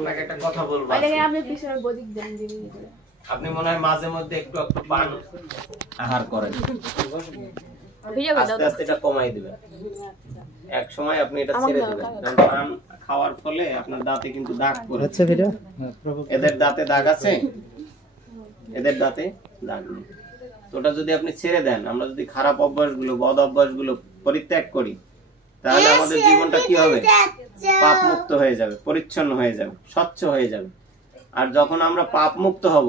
আপনাকে একটা কথা বলবো, আপনি মনে হয় মাঝে মধ্যে একটু একটু পান আহার করেন, আস্তে আস্তে এটা কমাই দিবেন। এক সময় আপনি এটা ছেড়ে দিবেন, কারণ পান খাওয়ার ফলে আপনার দাঁতে কিন্তু দাগ পড়ে। আচ্ছা ভিডিও এদের দাঁতে দাগ আছে, এদের দাঁতে দাগ নেই। তো ওটা যদি আপনি ছেড়ে দেন, আমরা যদি খারাপ অভ্যাসগুলো বদ অভ্যাসগুলো পরিত্যাগ করি, তাহলে আমাদের জীবনটা কি হবে? পাপ মুক্ত হয়ে যাবে, পরিচ্ছন্ন হয়ে যাবে, স্বচ্ছ হয়ে যাবে। আর যখন আমরা পাপ মুক্ত হব,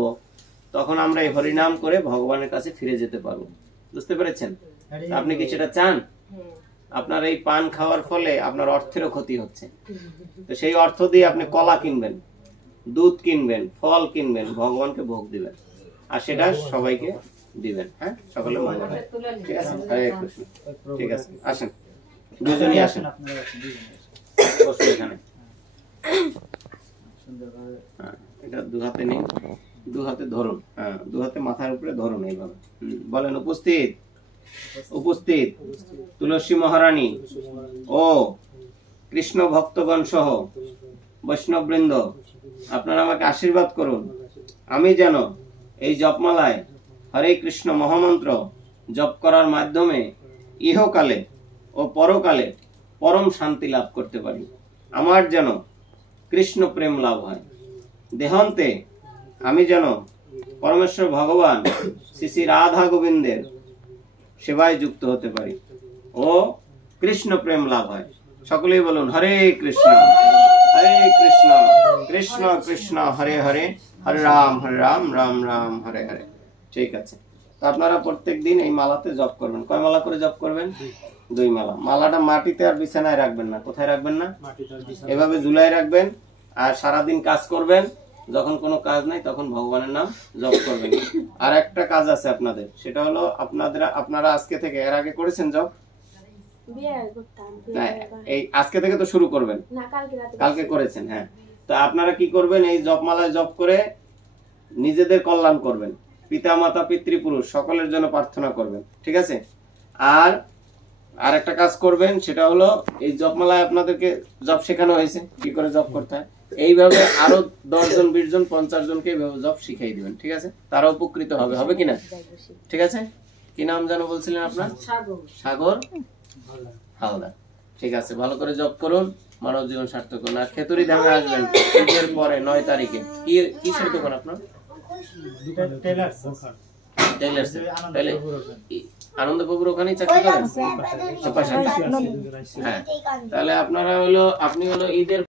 তখন আমরা এই হরিনাম করে ভগবানের কাছে ফিরে যেতে পারবো। বুঝতে পেরেছেন? আপনি কি সেটা চান? আপনার এই পান খাওয়ার ফলে আপনার অর্থেরও ক্ষতি হচ্ছে, তো সেই অর্থ দিয়ে আপনি কলা কিনবেন, দুধ কিনবেন, ফল কিনবেন, ভগবানকে ভোগ দিবেন, আর সেটা সবাইকে দিবেন। হ্যাঁ, সকলে মঙ্গল হয়। ঠিক আছে, হরে কৃষ্ণ। ঠিক আছে, আসেন দুজনই আসেন, বসুন এখানে। এটা দু হাতে নিন, দু হাতে ধরুন। হ্যাঁ, দু হাতে মাথার উপরে ধরুন এইভাবে। বলেন, উপস্থিত উপস্থিত তুলসী মহারানী ও কৃষ্ণ ভক্তগণ সহ বৈষ্ণববৃন্দ, আপনারা আমাকে আশীর্বাদ করুন, আমি যেন এই জপমালায় হরে কৃষ্ণ মহামন্ত্র জপ করার মাধ্যমে ইহকালে ও পরকালে পরম শান্তি লাভ করতে পারি। আমার যেন কৃষ্ণ প্রেম লাভ হয়। দেহান্তে আমি যেন পরমেশ্বর ভগবান শ্রী শ্রী রাধা গোবিন্দের সেবায় যুক্ত হতে পারি ও কৃষ্ণ প্রেম লাভ হয়। সকলেই বলুন, হরে কৃষ্ণ কৃষ্ণ কৃষ্ণ হরে হরে, হরে রাম রাম রাম হরে হরে। ঠিক আছে, তো আপনারা প্রত্যেক দিন এই মালাতে জপ করবেন। কয় মালা করে জপ করবেন? 2 মালা। মালাটা মাটিতে আর বিছানায় রাখবেন না। কোথায় রাখবেন না? এভাবে ঝুলাই রাখবেন, আর সারাদিন কাজ করবেন। যখন কোনো কাজ নাই তখন ভগবানের নাম জপ করবেন। আর একটা কাজ আছে আপনাদের, সেটা হলো আপনারা আজকে থেকে, এর আগে করেছেন জপ? এই আজকে থেকে তো শুরু করবেন, কালকে করেছেন। হ্যাঁ, তো আপনারা কি করবেন? এই জপমালায় জপ করে নিজেদের কল্যাণ করবেন, পিতা মাতা পিতৃপুরুষ সকলের জন্য প্রার্থনা করবেন। ঠিক আছে? আর একটা কাজ করবেন, সেটা হলো এই জপমালায় আপনাদেরকে জপ শেখানো হয়েছে কি করে জপ করতে হয়। এইভাবে আরো 10 জন 20 জন 50 জনকে এইভাবে জপ শিখাই দিবেন। ঠিক আছে? তারা উপকৃত হবে, হবে কিনা? ঠিক আছে, কি নাম যেন বলছিলেন আপনার? সাগর হালদার। ঠিক আছে, ভালো করে জপ করুন, মানব জীবন সার্থক করুন। আর খেতুরি ধামে আসবেন ঈদের পরে 9 তারিখে। কিসের দোকান আপনার? আনন্দপুর, ওখানেই চাকরি করেন? হ্যাঁ, তাহলে আপনারা আপনি হলো ঈদের